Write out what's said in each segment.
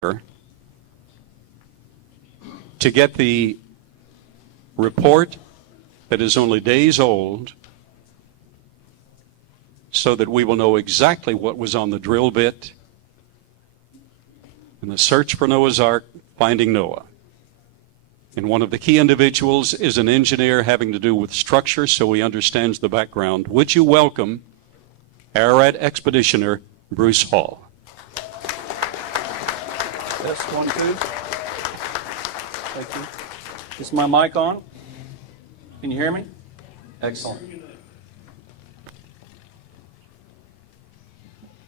to get the report that is only days old so that we will know exactly what was on the drill bit in the search for Noah's Ark, finding Noah. And one of the key individuals is an engineer having to do with structure, so he understands the background. Would you welcome Ararat Expeditioner Bruce Hall? Yes, 1, 2. Thank you. Is my mic on? Can you hear me? Excellent.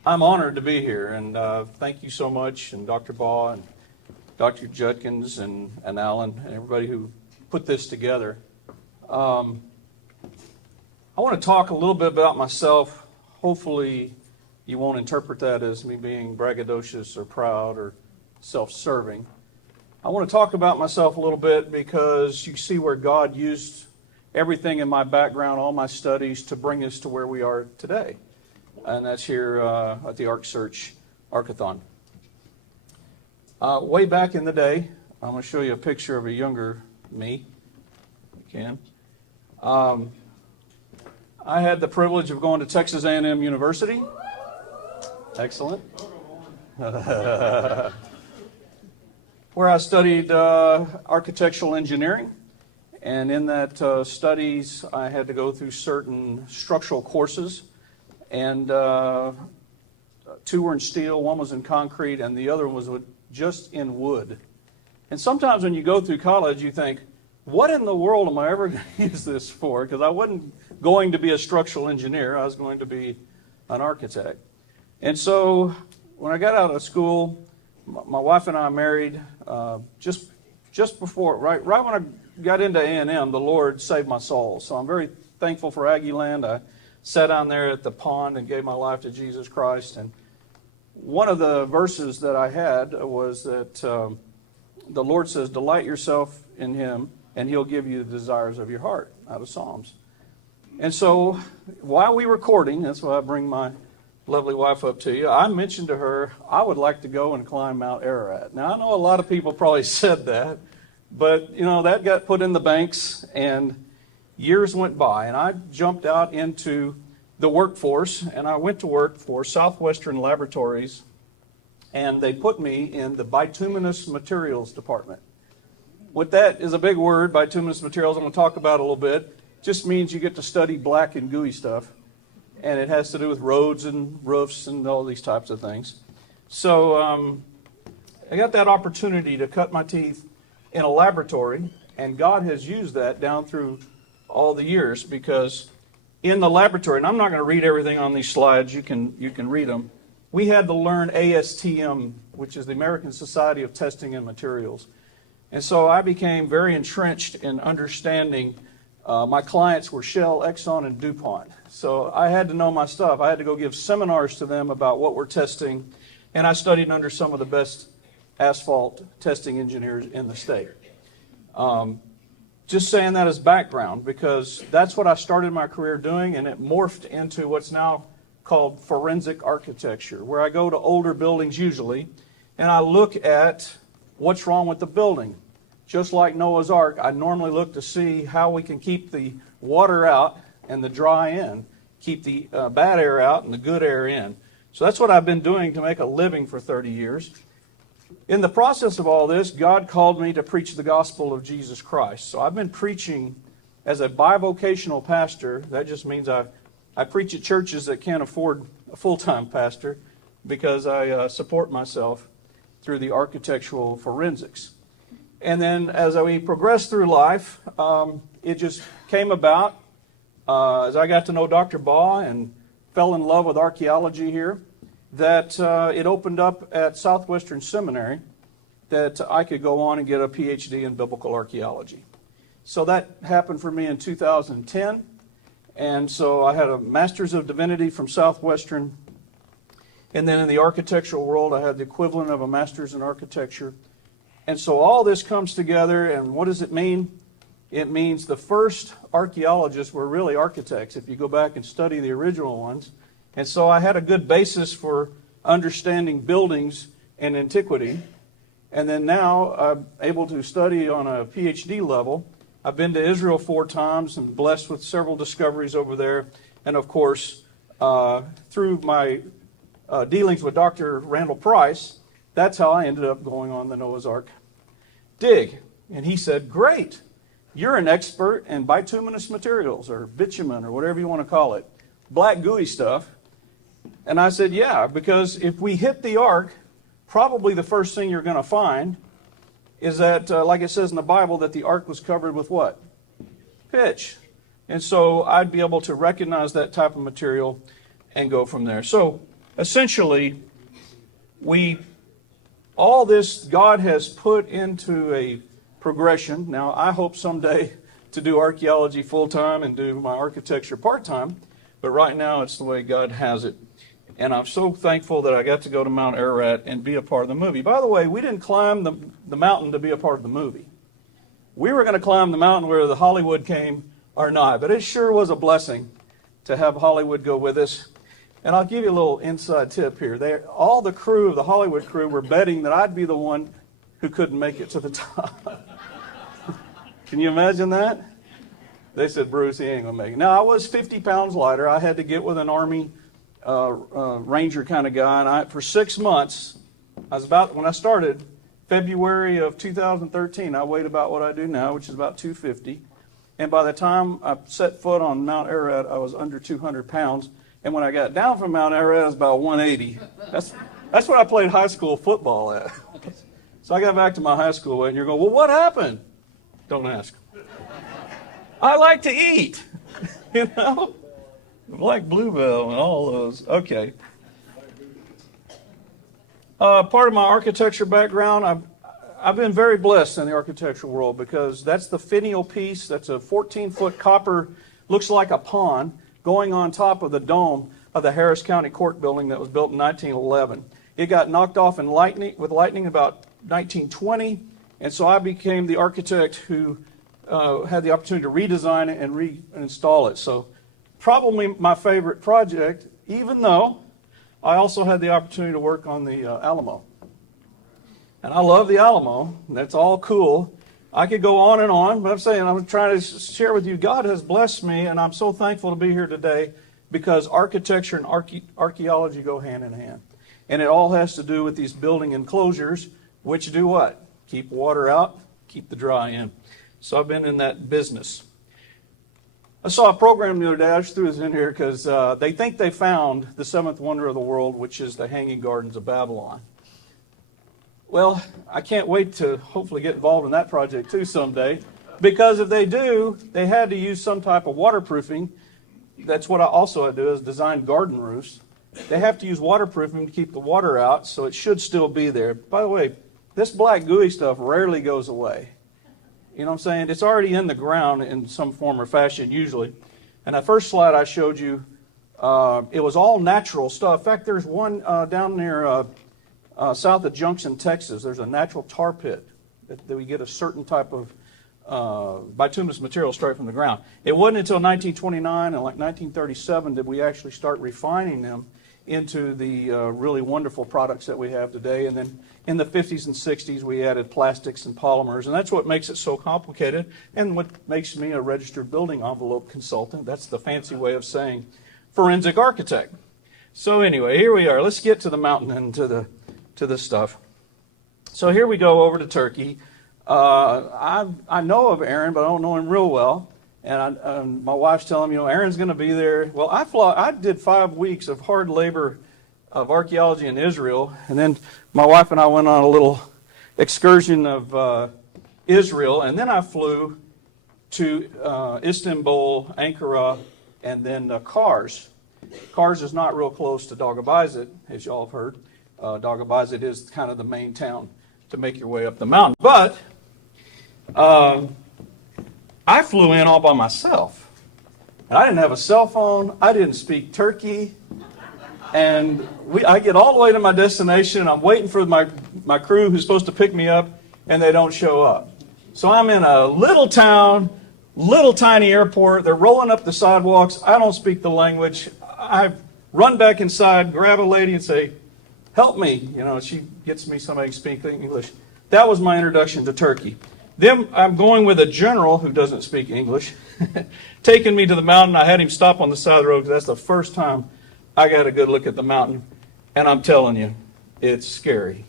I'm honored to be here, and thank you so much, and Dr. Baugh, and Dr. Judkins, and Alan, and everybody who put this together. I want to talk a little bit about myself. Hopefully, you won't interpret that as me being braggadocious or proud or self-serving. I want to talk about myself a little bit because you see where God used everything in my background, all my studies, to bring us to where we are today. And that's here at the Ark Search Ark-A-Thon. Way back in the day, I'm going to show you a picture of a younger me. You can. I had the privilege of going to Texas A&M University. Excellent. Where I studied architectural engineering. And in that studies, I had to go through certain structural courses. And 2 were in steel, 1 was in concrete, and the other one was just in wood. And sometimes when you go through college, you think, what in the world am I ever going to use this for? Because I wasn't going to be a structural engineer. I was going to be an architect. And so when I got out of school, my wife and I married just before, right when I got into A&M, the Lord saved my soul. So I'm very thankful for Aggie Land. I sat down there at the pond and gave my life to Jesus Christ. And one of the verses that I had was that the Lord says, delight yourself in Him, and He'll give you the desires of your heart, out of Psalms. And so while we were courting, that's why I bring my lovely wife up to you, I mentioned to her, I would like to go and climb Mount Ararat. Now, I know a lot of people probably said that, but, that got put in the banks, and years went by, and I jumped out into the workforce, and I went to work for Southwestern Laboratories, and they put me in the bituminous materials department. What that is a big word, bituminous materials, I'm going to talk about a little bit. Just means you get to study black and gooey stuff, and it has to do with roads and roofs and all these types of things. So I got that opportunity to cut my teeth in a laboratory, and God has used that down through all the years, because in the laboratory, and I'm not going to read everything on these slides, you can read them, we had to learn ASTM, which is the American Society of Testing and Materials. And so I became very entrenched in understanding my clients were Shell, Exxon, and DuPont. So I had to know my stuff. I had to go give seminars to them about what we're testing, and I studied under some of the best asphalt testing engineers in the state. Just saying that as background, because that's what I started my career doing, and it morphed into what's now called forensic architecture, where I go to older buildings usually, and I look at what's wrong with the building. Just like Noah's Ark, I normally look to see how we can keep the water out and the dry in, keep the bad air out and the good air in. So that's what I've been doing to make a living for 30 years. In the process of all this, God called me to preach the gospel of Jesus Christ. So I've been preaching as a bivocational pastor. That just means I preach at churches that can't afford a full-time pastor, because I support myself through the architectural forensics. And then as we progressed through life, it just came about as I got to know Dr. Baugh and fell in love with archaeology here, that it opened up at Southwestern Seminary that I could go on and get a PhD in biblical archaeology. So that happened for me in 2010. And so I had a Master's of Divinity from Southwestern. And then in the architectural world, I had the equivalent of a Master's in Architecture. And so all this comes together, and what does it mean? It means the first archaeologists were really architects, if you go back and study the original ones. And so I had a good basis for understanding buildings and antiquity. And then now I'm able to study on a PhD level. I've been to Israel 4 times and blessed with several discoveries over there. And of course, through my dealings with Dr. Randall Price, that's how I ended up going on the Noah's Ark dig. And he said, great, you're an expert in bituminous materials or bitumen or whatever you want to call it, black gooey stuff. And I said, yeah, because if we hit the ark, probably the first thing you're going to find is that, like it says in the Bible, that the ark was covered with what? Pitch. And so I'd be able to recognize that type of material and go from there. So essentially, all this God has put into a progression. Now, I hope someday to do archaeology full-time and do my architecture part-time, but right now it's the way God has it. And I'm so thankful that I got to go to Mount Ararat and be a part of the movie. By the way, we didn't climb the mountain to be a part of the movie. We were going to climb the mountain where the Hollywood came or not, but it sure was a blessing to have Hollywood go with us. And I'll give you a little inside tip here. All the crew of the Hollywood crew were betting that I'd be the one who couldn't make it to the top. Can you imagine that? They said, Bruce, he ain't going to make it. Now, I was 50 pounds lighter. I had to get with an Army Ranger kind of guy. And for 6 months, when I started, February of 2013, I weighed about what I do now, which is about 250. And by the time I set foot on Mount Ararat, I was under 200 pounds. And when I got down from Mount Ararat, I was about 180. That's what I played high school football at. So I got back to my high school weight, and you're going, well, what happened? Don't ask. I like to eat, you know, like Bluebell and all those. Okay. Part of my architecture background, I've been very blessed in the architectural world because that's the finial piece. That's a 14-foot copper, looks like a pond, going on top of the dome of the Harris County Court building that was built in 1911. It got knocked off with lightning about 1920, and so I became the architect who had the opportunity to redesign it and reinstall it. So probably my favorite project, even though I also had the opportunity to work on the Alamo. And I love the Alamo. That's all cool. I could go on and on, but I'm trying to share with you, God has blessed me, and I'm so thankful to be here today because architecture and archaeology go hand in hand. And it all has to do with these building enclosures, which do what? Keep water out, keep the dry in. So I've been in that business. I saw a program the other day, I just threw this in here because they think they found the seventh wonder of the world, which is the Hanging Gardens of Babylon. Well, I can't wait to hopefully get involved in that project too someday, because if they do, they had to use some type of waterproofing. That's what I do is design garden roofs. They have to use waterproofing to keep the water out, so it should still be there. By the way, this black gooey stuff rarely goes away. You know what I'm saying? It's already in the ground in some form or fashion usually. And that first slide I showed you, it was all natural stuff. In fact, there's one down near south of Junction, Texas. There's a natural tar pit that we get a certain type of bituminous material straight from the ground. It wasn't until 1929 and like 1937 did we actually start refining them into the really wonderful products that we have today. And then in the 50s and 60s, we added plastics and polymers. And that's what makes it so complicated and what makes me a registered building envelope consultant. That's the fancy way of saying forensic architect. So anyway, here we are. Let's get to the mountain and to the stuff. So here we go over to Turkey. I know of Aaron, but I don't know him real well. And my wife's telling me, Aaron's going to be there. Well, I did 5 weeks of hard labor of archaeology in Israel, and then my wife and I went on a little excursion of Israel, and then I flew to Istanbul, Ankara, and then Kars. Kars is not real close to Dağabazit, as y'all have heard. Dağabazit is kind of the main town to make your way up the mountain. But I flew in all by myself. And I didn't have a cell phone. I didn't speak Turkey. And I get all the way to my destination. I'm waiting for my crew who's supposed to pick me up, and they don't show up. So I'm in a little town, little tiny airport. They're rolling up the sidewalks. I don't speak the language. I run back inside, grab a lady and say, help me. She gets me somebody who speaks English. that was my introduction to Turkey. Then I'm going with a general who doesn't speak English, taking me to the mountain. I had him stop on the side of the road because that's the first time I got a good look at the mountain. And I'm telling you, it's scary.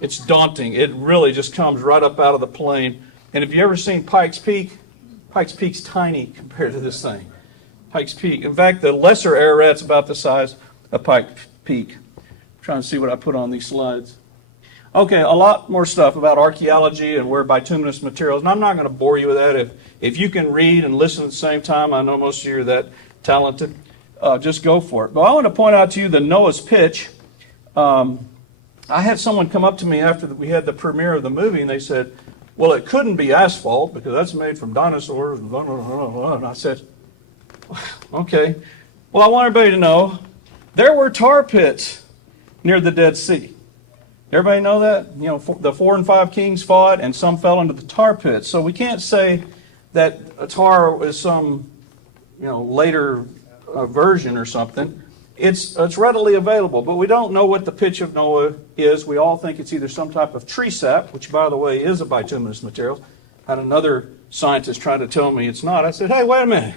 It's daunting. It really just comes right up out of the plain. And if you ever seen Pikes Peak, Pikes Peak's tiny compared to this thing. Pikes Peak. In fact, the lesser Ararat's about the size of Pikes Peak. I'm trying to see what I put on these slides. Okay, a lot more stuff about archaeology and where bituminous materials, and I'm not going to bore you with that. If you can read and listen at the same time, I know most of you are that talented, just go for it. But I want to point out to you the Noah's Pitch. I had someone come up to me after we had the premiere of the movie, and they said, well, it couldn't be asphalt because that's made from dinosaurs. And I said, okay. Well, I want everybody to know there were tar pits near the Dead Sea. Everybody know that? You know, the 4 and 5 kings fought, and some fell into the tar pits. So we can't say that a tar is some, later version or something. It's readily available, but we don't know what the pitch of Noah is. We all think it's either some type of tree sap, which, by the way, is a bituminous material. I had another scientist trying to tell me it's not. I said, hey, wait a minute.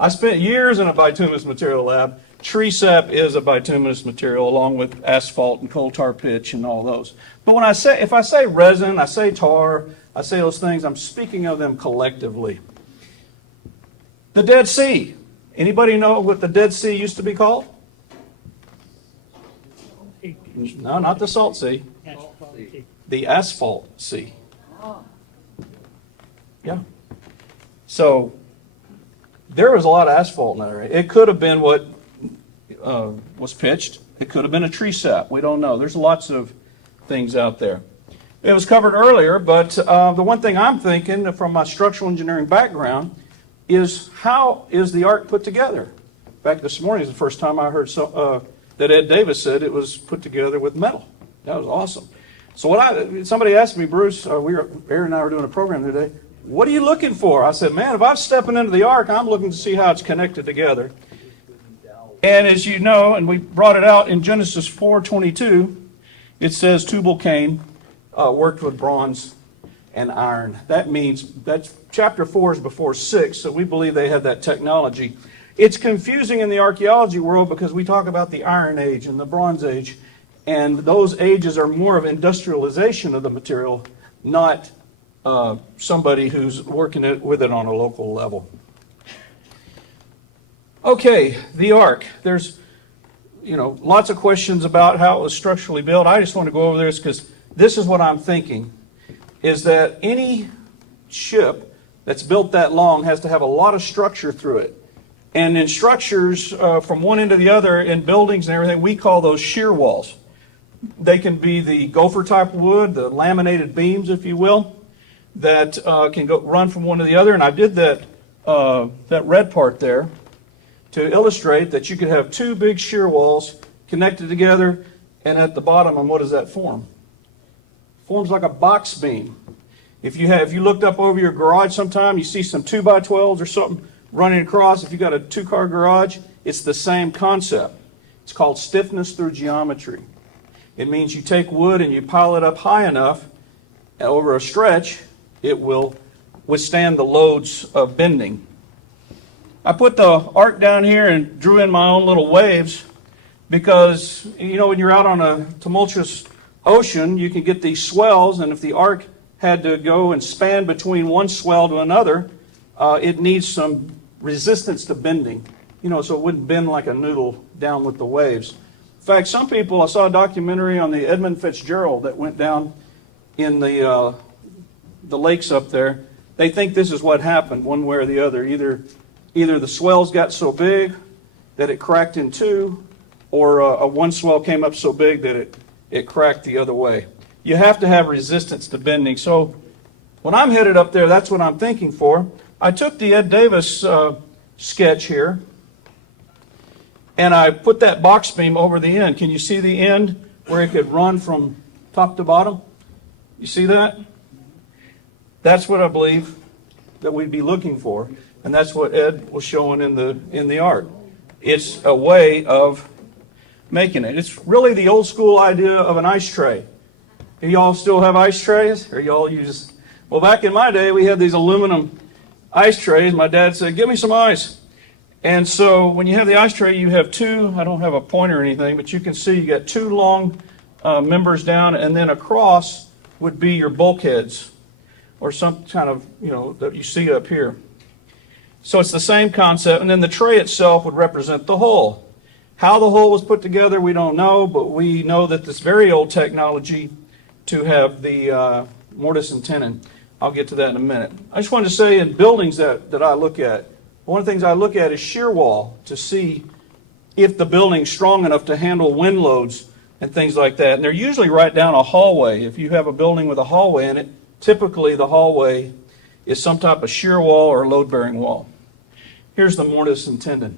I spent years in a bituminous material lab. Tree sap is a bituminous material along with asphalt and coal tar pitch and all those. But if I say resin, I say tar, I say those things, I'm speaking of them collectively. The Dead Sea. Anybody know what the Dead Sea used to be called? No, not the Salt Sea. The Asphalt Sea. Yeah. So there was a lot of asphalt in that area. It could have been what was pitched. It could have been a tree sap. We don't know. There's lots of things out there. It was covered earlier, but the one thing I'm thinking from my structural engineering background is how is the Ark put together? In fact, this morning is the first time I heard that Ed Davis said it was put together with metal. That was awesome. So somebody asked me, Bruce, Aaron and I were doing a program today, what are you looking for? I said, man, if I'm stepping into the Ark, I'm looking to see how it's connected together. And as you know, and we brought it out in Genesis 4:22, it says Tubal Cain worked with bronze and iron. That means that's chapter 4 is before 6, so we believe they had that technology. It's confusing in the archaeology world because we talk about the Iron Age and the Bronze Age, and those ages are more of industrialization of the material, not somebody who's working with it on a local level. Okay, the Ark. There's, lots of questions about how it was structurally built. I just want to go over this because this is what I'm thinking, is that any ship that's built that long has to have a lot of structure through it. And in structures, from one end to the other, in buildings and everything, we call those shear walls. They can be the gopher type wood, the laminated beams, if you will, that can run from one to the other. And I did that red part there to illustrate that you could have two big shear walls connected together, and at the bottom, and what does that form? Forms like a box beam. If you looked up over your garage sometime, you see some 2x12s or something running across. If you got a 2-car garage, it's the same concept. It's called stiffness through geometry. It means you take wood and you pile it up high enough, and over a stretch, it will withstand the loads of bending. I put the Ark down here and drew in my own little waves because, when you're out on a tumultuous ocean, you can get these swells, and if the Ark had to go and span between one swell to another, it needs some resistance to bending, so it wouldn't bend like a noodle down with the waves. In fact, some people, I saw a documentary on the Edmund Fitzgerald that went down in the lakes up there. They think this is what happened one way or the other. Either the swells got so big that it cracked in two, or one swell came up so big that it cracked the other way. You have to have resistance to bending. So when I'm headed up there, that's what I'm thinking for. I took the Ed Davis sketch here, and I put that box beam over the end. Can you see the end where it could run from top to bottom? You see that? That's what I believe that we'd be looking for, and that's what Ed was showing in the Ark. It's a way of making it. It's really the old school idea of an ice tray. Do y'all still have ice trays? Or y'all use... Well, back in my day, we had these aluminum ice trays. My dad said, give me some ice. And so when you have the ice tray, you have two, I don't have a pointer or anything, but you can see you got two long members down, and then across would be your bulkheads, or some kind of, that you see up here. So it's the same concept, and then the tray itself would represent the hull. How the hull was put together, we don't know, but we know that this very old technology to have the mortise and tenon. I'll get to that in a minute. I just wanted to say in buildings that I look at, one of the things I look at is shear wall to see if the building's strong enough to handle wind loads and things like that. And they're usually right down a hallway. If you have a building with a hallway in it, typically the hallway is some type of shear wall or load-bearing wall. Here's the mortise and tenon.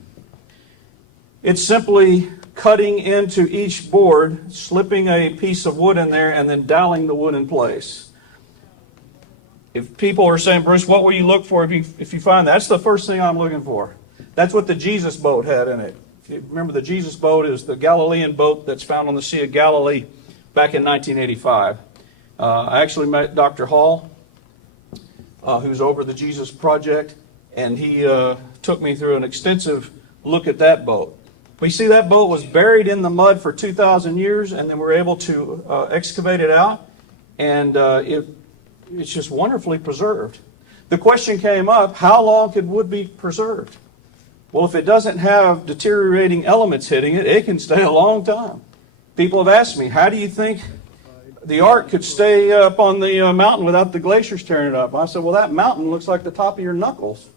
It's simply cutting into each board, slipping a piece of wood in there, and then doweling the wood in place. If people are saying, Bruce, what will you look for if you find that? That's the first thing I'm looking for. That's what the Jesus boat had in it. If you remember, the Jesus boat is the Galilean boat that's found on the Sea of Galilee back in 1985. I actually met Dr. Hall, who's over the Jesus Project, and he took me through an extensive look at that boat. We see that boat was buried in the mud for 2,000 years, and then we were able to excavate it out, and it's just wonderfully preserved. The question came up, how long could wood be preserved? Well, if it doesn't have deteriorating elements hitting it, it can stay a long time. People have asked me, how do you think the Ark could stay up on the mountain without the glaciers tearing it up? I said, well, that mountain looks like the top of your knuckles.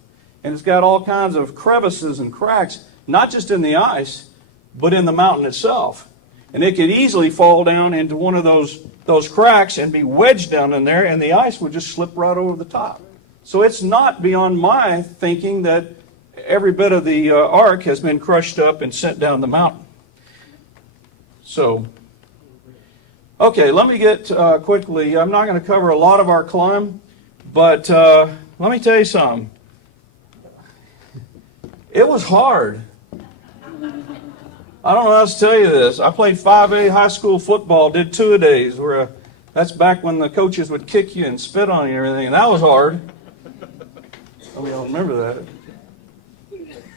And it's got all kinds of crevices and cracks, not just in the ice, but in the mountain itself. And it could easily fall down into one of those cracks and be wedged down in there, and the ice would just slip right over the top. So it's not beyond my thinking that every bit of the Ark has been crushed up and sent down the mountain. So, okay, let me get quickly, I'm not going to cover a lot of our climb, but let me tell you something. It was hard. I don't know how to tell you this. I played 5A high school football, did two-a-days, where that's back when the coaches would kick you and spit on you and everything, and that was hard. We all remember that.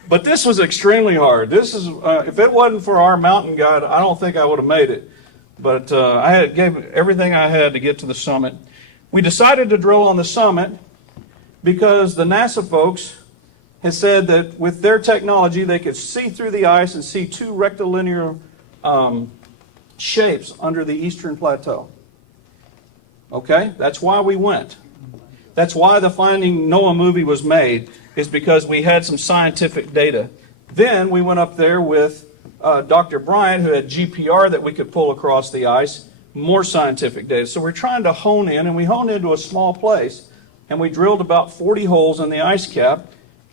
But this was extremely hard. This is, if it wasn't for our mountain guide, I don't think I would have made it. But I gave everything I had to get to the summit. We decided to drill on the summit because the NASA folks has said that with their technology, they could see through the ice and see two rectilinear shapes under the eastern plateau. Okay? That's why we went. That's why the Finding Noah movie was made, is because we had some scientific data. Then we went up there with Dr. Bryant, who had GPR that we could pull across the ice, more scientific data. So we're trying to hone in, and we honed into a small place, and we drilled about 40 holes in the ice cap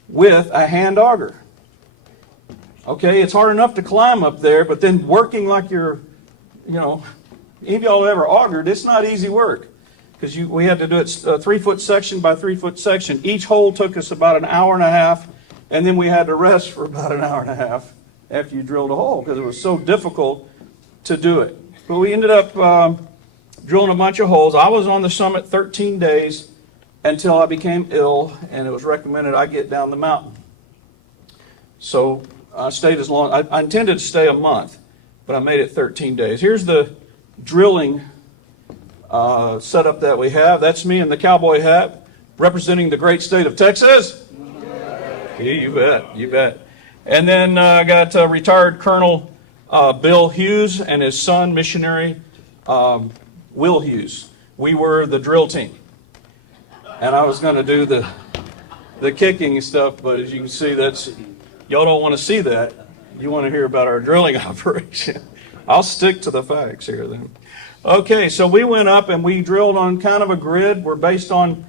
with a hand auger. Okay, it's hard enough to climb up there, but then working like you're, any of y'all ever augured, it's not easy work. Because we had to do it 3-foot section by 3-foot section. Each hole took us about an hour and a half, and then we had to rest for about an hour and a half after you drilled a hole, because it was so difficult to do it. But we ended up drilling a bunch of holes. I was on the summit 13 days until I became ill, and it was recommended I get down the mountain. So I stayed as long. I intended to stay a month, but I made it 13 days. Here's the drilling setup that we have. That's me in the cowboy hat, representing the great state of Texas. Yeah, you bet. And then I got retired Colonel Bill Hughes and his son, missionary Will Hughes. We were the drill team. And I was going to do the kicking stuff, but as you can see, y'all don't want to see that. You want to hear about our drilling operation. I'll stick to the facts here then. Okay, so we went up and we drilled on kind of a grid. We're based on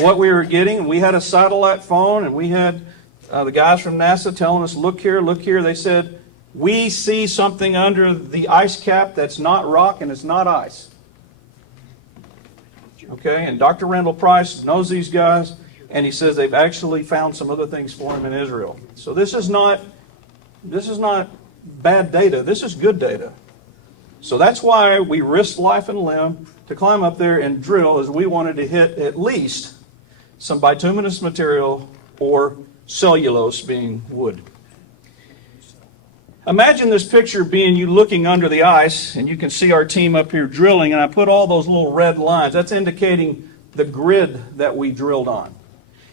what we were getting. We had a satellite phone, and we had the guys from NASA telling us, look here, look here. They said, we see something under the ice cap that's not rock and it's not ice. Okay, and Dr. Randall Price knows these guys, and he says they've actually found some other things for him in Israel. So this is not bad data. This is good data. So that's why we risked life and limb to climb up there and drill, as we wanted to hit at least some bituminous material or cellulose, being wood. Imagine this picture being you looking under the ice, and you can see our team up here drilling, and I put all those little red lines. That's indicating the grid that we drilled on.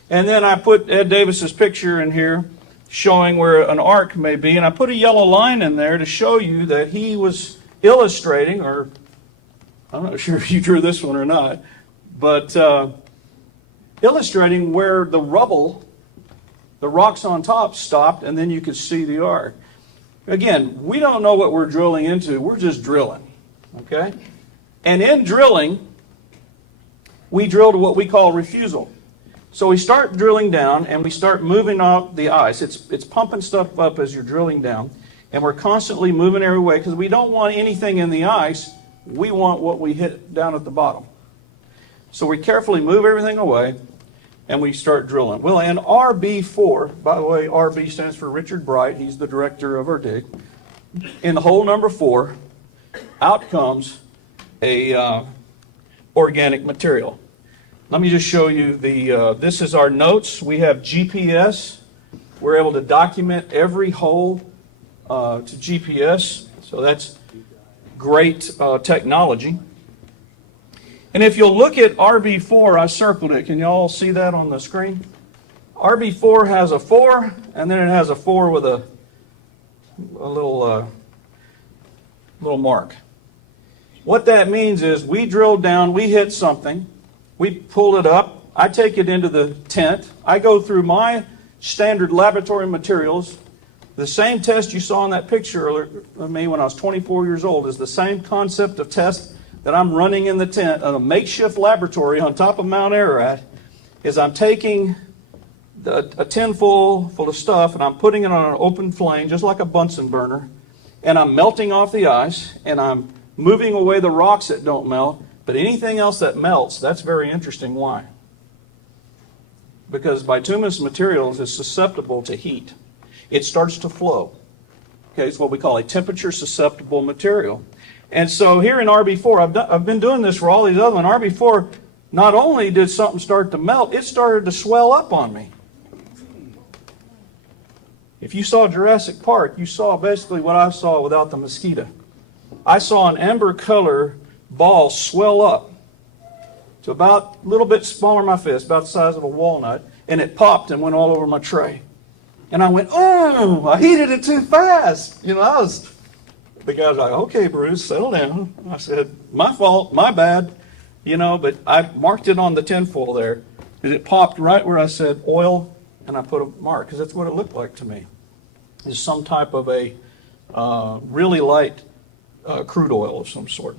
And then I put Ed Davis's picture in here showing where an arc may be, and I put a yellow line in there to show you that he was illustrating, or I'm not sure if you drew this one or not, but illustrating where the rubble, the rocks on top, stopped, and then you could see the arc. Again, we don't know what we're drilling into. We're just drilling, okay? And in drilling, we drill to what we call refusal. So we start drilling down, and we start moving out the ice. It's pumping stuff up as you're drilling down, and we're constantly moving every way because we don't want anything in the ice. We want what we hit down at the bottom. So we carefully move everything away, and we start drilling. Well, in RB4, by the way, RB stands for Richard Bright. He's the director of our dig. In hole number 4, out comes a organic material. Let me just show you this is our notes. We have GPS. We're able to document every hole to GPS. So that's great technology. And if you'll look at RB4, I circled it. Can you all see that on the screen? RB4 has a 4, and then it has a 4 with a little mark. What that means is we drilled down, we hit something, we pulled it up, I take it into the tent, I go through my standard laboratory materials. The same test you saw in that picture of me when I was 24 years old is the same concept of test that I'm running in the tent on a makeshift laboratory on top of Mount Ararat. Is I'm taking a tin full of stuff and I'm putting it on an open flame just like a Bunsen burner, and I'm melting off the ice and I'm moving away the rocks that don't melt, but anything else that melts, that's very interesting. Why? Because bituminous materials is susceptible to heat. It starts to flow. Okay, it's what we call a temperature susceptible material. And so here in RB4, I've been doing this for all these other ones. RB4, not only did something start to melt, it started to swell up on me. If you saw Jurassic Park, you saw basically what I saw without the mosquito. I saw an amber color ball swell up to about a little bit smaller than my fist, about the size of a walnut, and it popped and went all over my tray. And I went, oh, I heated it too fast. You know, the guy's like, okay, Bruce, settle down. I said, my fault, my bad. You know, but I marked it on the tinfoil there. And it popped right where I said oil, and I put a mark, because that's what it looked like to me. It's some type of a really light crude oil of some sort.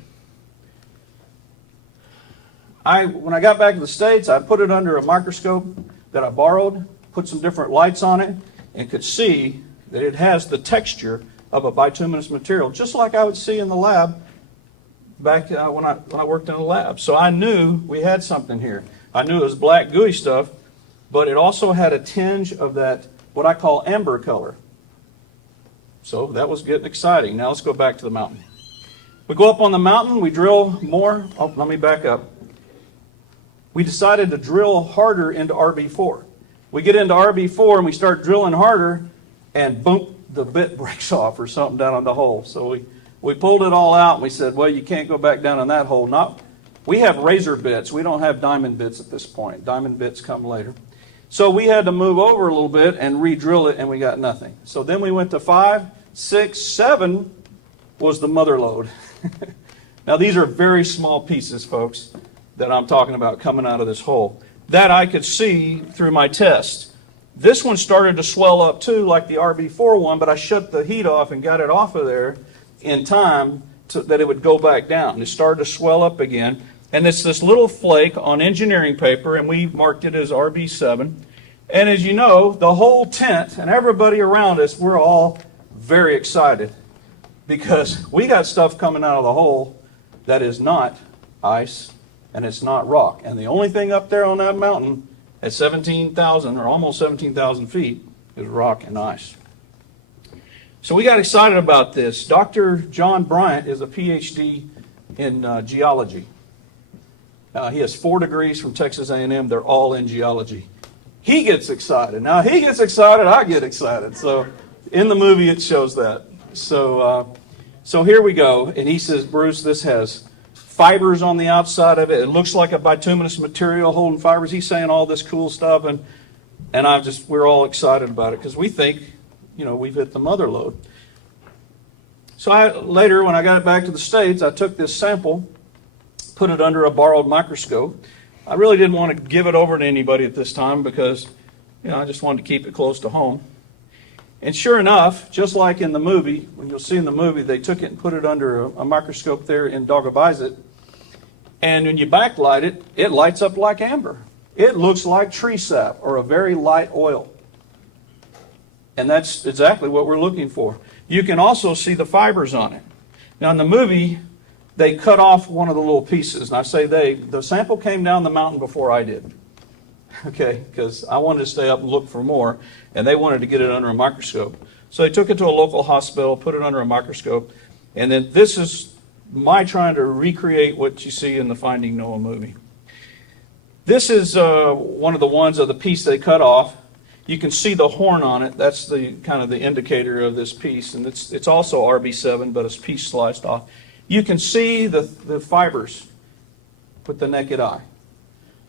When I got back to the States, I put it under a microscope that I borrowed, put some different lights on it, and could see that it has the texture of a bituminous material, just like I would see in the lab back when I worked in the lab. So I knew we had something here. I knew it was black gooey stuff, but it also had a tinge of that, what I call amber color. So that was getting exciting. Now let's go back to the mountain. We go up on the mountain, we drill more. Oh, let me back up. We decided to drill harder into RB4. We get into RB4 and we start drilling harder, and boom, the bit breaks off or something down on the hole. So we pulled it all out and we said, well, you can't go back down in that hole. We have razor bits. We don't have diamond bits at this point. Diamond bits come later. So we had to move over a little bit and re-drill it, and we got nothing. So then we went to 5, 6, 7 was the mother lode. Now these are very small pieces, folks, that I'm talking about coming out of this hole. That I could see through my test. This one started to swell up too, like the RB4 one, but I shut the heat off and got it off of there in time that it would go back down. It started to swell up again. And it's this little flake on engineering paper, and we marked it as RB7. And as you know, the whole tent and everybody around us, we're all very excited because we got stuff coming out of the hole that is not ice and it's not rock. And the only thing up there on that mountain at 17,000 or almost 17,000 feet is rock and ice. So we got excited about this. Dr. John Bryant is a PhD in geology. He has 4 degrees from Texas A&M. They're all in geology. He gets excited. Now, he gets excited, I get excited. So in the movie, it shows that. So here we go. And he says, Bruce, this has fibers on the outside of it. It looks like a bituminous material holding fibers. He's saying all this cool stuff. And we're all excited about it because we think, we've hit the mother lode. So later, when I got back to the States, I took this sample, put it under a borrowed microscope. I really didn't want to give it over to anybody at this time because, I just wanted to keep it close to home. And sure enough, just like in the movie, when you'll see in the movie, they took it and put it under a microscope there in Daugavizit. And when you backlight it, it lights up like amber. It looks like tree sap or a very light oil. And that's exactly what we're looking for. You can also see the fibers on it. Now in the movie, they cut off one of the little pieces. And I say the sample came down the mountain before I did. Okay, because I wanted to stay up and look for more, and they wanted to get it under a microscope. So they took it to a local hospital, put it under a microscope, and then this is my trying to recreate what you see in the Finding Noah movie. This is one of the ones of the piece they cut off. You can see the horn on it. That's the kind of the indicator of this piece, and it's also RB7, but it's piece sliced off. You can see the fibers with the naked eye.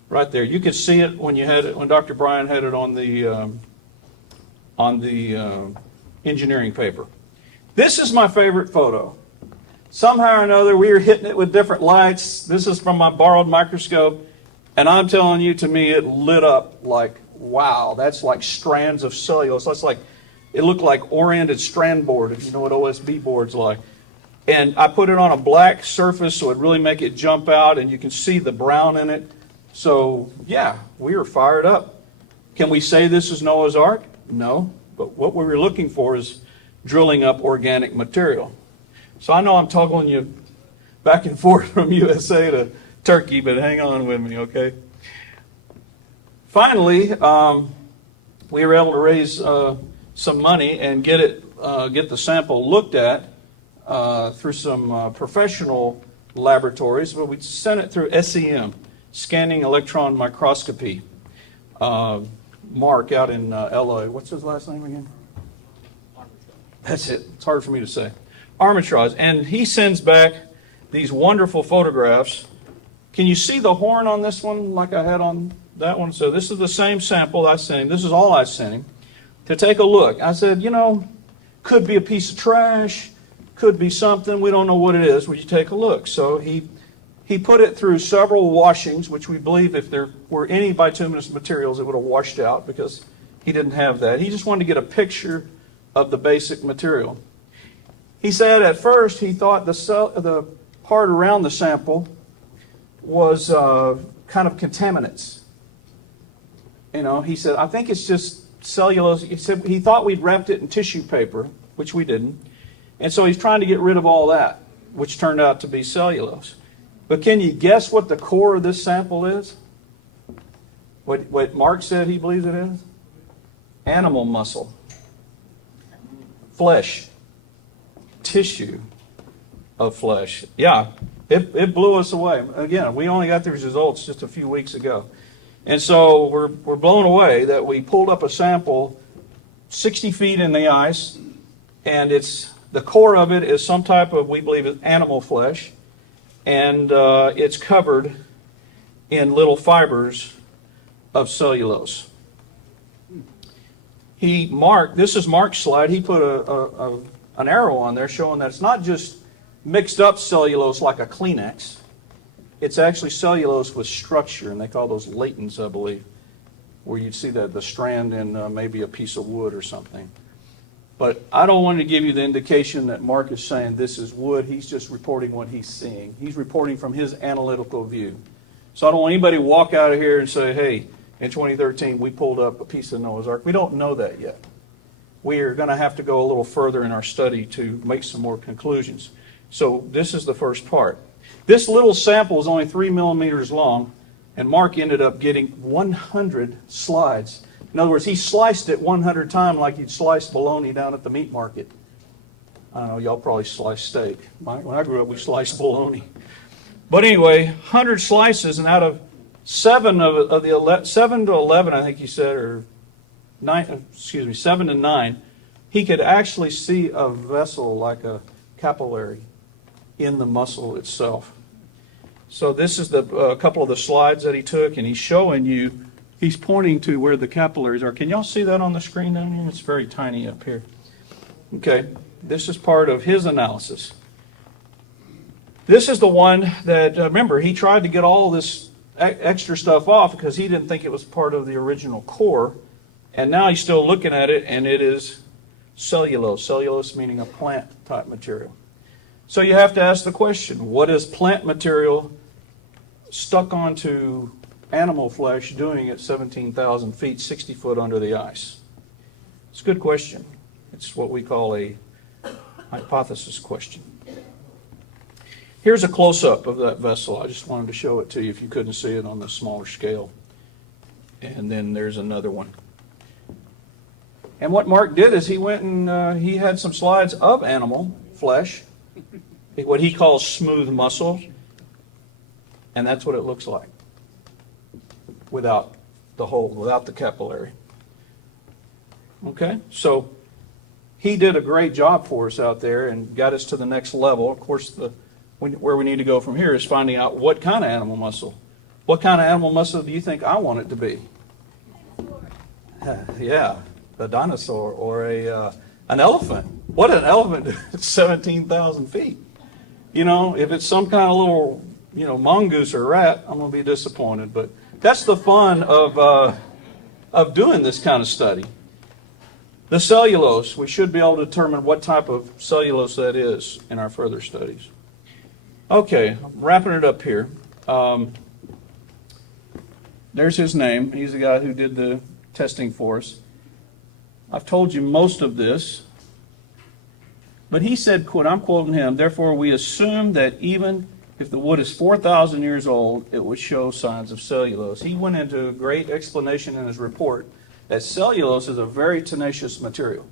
Right there. You could see it when Dr. Bryan had it on the engineering paper. This is my favorite photo. Somehow or another, we were hitting it with different lights. This is from my borrowed microscope. And I'm telling you, to me, it lit up like, wow, that's like strands of cellulose. That's like, it looked like oriented strand board, if you know what OSB board's like. And I put it on a black surface so it really make it jump out, and you can see the brown in it. So, yeah, we were fired up. Can we say this is Noah's Ark? No. But what we were looking for is drilling up organic material. So I know I'm toggling you back and forth from USA to Turkey, but hang on with me, okay? Finally, we were able to raise some money and get the sample looked at through some professional laboratories, but we sent it through SEM. Scanning electron microscopy. Mark out in LA. What's his last name again? That's it. It's hard for me to say. Armitage. And he sends back these wonderful photographs. Can you see the horn on this one like I had on that one? So this is the same sample I sent him. This is all I sent him to take a look. I said, could be a piece of trash, could be something. We don't know what it is. Would you take a look? So he put it through several washings, which we believe if there were any bituminous materials, it would have washed out because he didn't have that. He just wanted to get a picture of the basic material. He said at first he thought the part around the sample was kind of contaminants. He said, I think it's just cellulose. He said he thought we'd wrapped it in tissue paper, which we didn't. And so he's trying to get rid of all that, which turned out to be cellulose. But can you guess what the core of this sample is? What Mark said he believes it is? Animal muscle. Flesh. Tissue of flesh. Yeah, it blew us away. Again, we only got these results just a few weeks ago. And so we're blown away that we pulled up a sample 60 feet in the ice, and the core of it is some type of, we believe, is animal flesh. And it's covered in little fibers of cellulose. This is Mark's slide. He put an arrow on there showing that it's not just mixed up cellulose like a Kleenex. It's actually cellulose with structure, and they call those latents, I believe, where you'd see the strand in maybe a piece of wood or something. But I don't want to give you the indication that Mark is saying this is wood. He's just reporting what he's seeing. He's reporting from his analytical view. So I don't want anybody to walk out of here and say, hey, in 2013 we pulled up a piece of Noah's Ark. We don't know that yet. We are going to have to go a little further in our study to make some more conclusions. So this is the first part. This little sample is only 3 millimeters long, and Mark ended up getting 100 slides. In other words, he sliced it 100 times like you'd slice bologna down at the meat market. I don't know, y'all probably slice steak. When I grew up, we sliced bologna. But anyway, 100 slices, and out of 7 to 11, I think he said, or 7 to 9, he could actually see a vessel like a capillary in the muscle itself. So this is a couple of the slides that he took, and he's showing you, he's pointing to where the capillaries are. Can y'all see that on the screen down here? It's very tiny up here. Okay, this is part of his analysis. This is the one that, remember, he tried to get all this extra stuff off because he didn't think it was part of the original core. And now he's still looking at it, and it is cellulose. Cellulose meaning a plant type material. So you have to ask the question, what is plant material stuck onto animal flesh doing at 17,000 feet, 60 foot under the ice? It's a good question. It's what we call a hypothesis question. Here's a close-up of that vessel. I just wanted to show it to you if you couldn't see it on the smaller scale. And then there's another one. And what Mark did is he went and he had some slides of animal flesh, what he calls smooth muscle, and that's what it looks like without the hole, without the capillary. Okay, so he did a great job for us out there and got us to the next level. Of course, where we need to go from here is finding out what kind of animal muscle. What kind of animal muscle do you think I want it to be? Yeah, a dinosaur or an elephant. What an elephant at 17,000 feet. You know, if it's some kind of little, mongoose or rat, I'm going to be disappointed. But that's the fun of doing this kind of study. The cellulose, we should be able to determine what type of cellulose that is in our further studies. Okay, I'm wrapping it up here. There's his name. He's the guy who did the testing for us. I've told you most of this. But he said, quote, I'm quoting him, therefore we assume that even if the wood is 4,000 years old, it would show signs of cellulose. He went into a great explanation in his report that cellulose is a very tenacious material.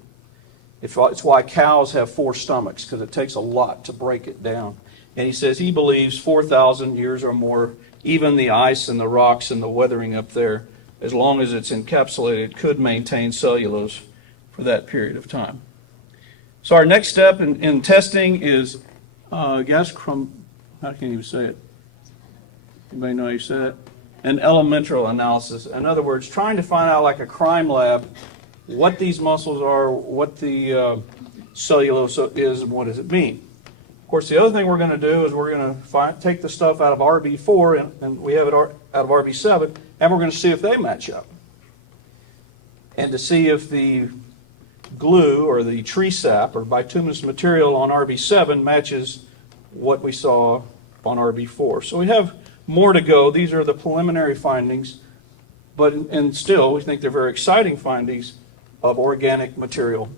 It's why cows have 4 stomachs, because it takes a lot to break it down. And he says he believes 4,000 years or more, even the ice and the rocks and the weathering up there, as long as it's encapsulated, could maintain cellulose for that period of time. So our next step in testing is how can you even say it? Anybody know how you say it? An elemental analysis. In other words, trying to find out, like a crime lab, what these muscles are, what the cellulose is, and what does it mean. Of course, the other thing we're going to do is we're going to take the stuff out of RB4, and we have it out of RB7, and we're going to see if they match up. And to see if the glue or the tree sap or bituminous material on RB7 matches what we saw on RB4. So we have more to go. These are the preliminary findings, and still we think they're very exciting findings of organic material.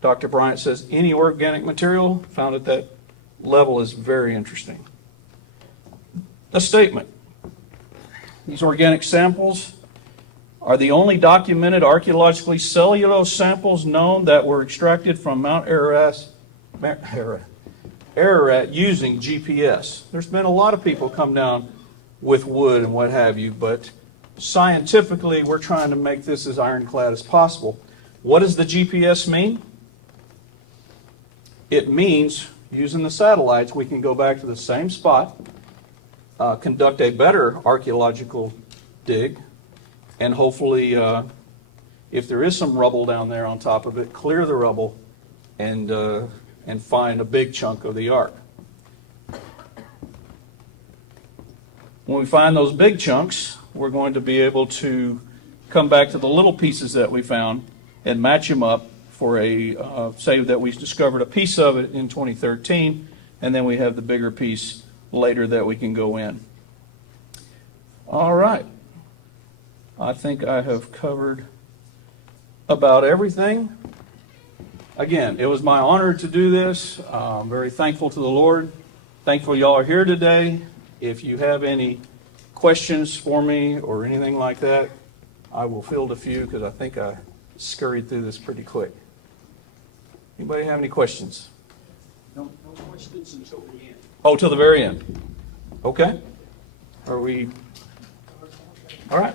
Dr. Bryant says any organic material found at that level is very interesting. A statement. These organic samples are the only documented archaeologically cellulose samples known that were extracted from Mount Ararat using GPS. There's been a lot of people come down with wood and what have you, but scientifically we're trying to make this as ironclad as possible. What does the GPS mean? It means using the satellites we can go back to the same spot, conduct a better archaeological dig, and hopefully, if there is some rubble down there on top of it, clear the rubble and find a big chunk of the Ark. When we find those big chunks, we're going to be able to come back to the little pieces that we found and match them up for say that we discovered a piece of it in 2013, and then we have the bigger piece later that we can go in. All right. I think I have covered about everything. Again, it was my honor to do this. I'm very thankful to the Lord. Thankful y'all are here today. If you have any questions for me or anything like that, I will field a few because I think I scurried through this pretty quick. Anybody have any questions? No questions until the end. Oh, till the very end. Okay. Are we, all right.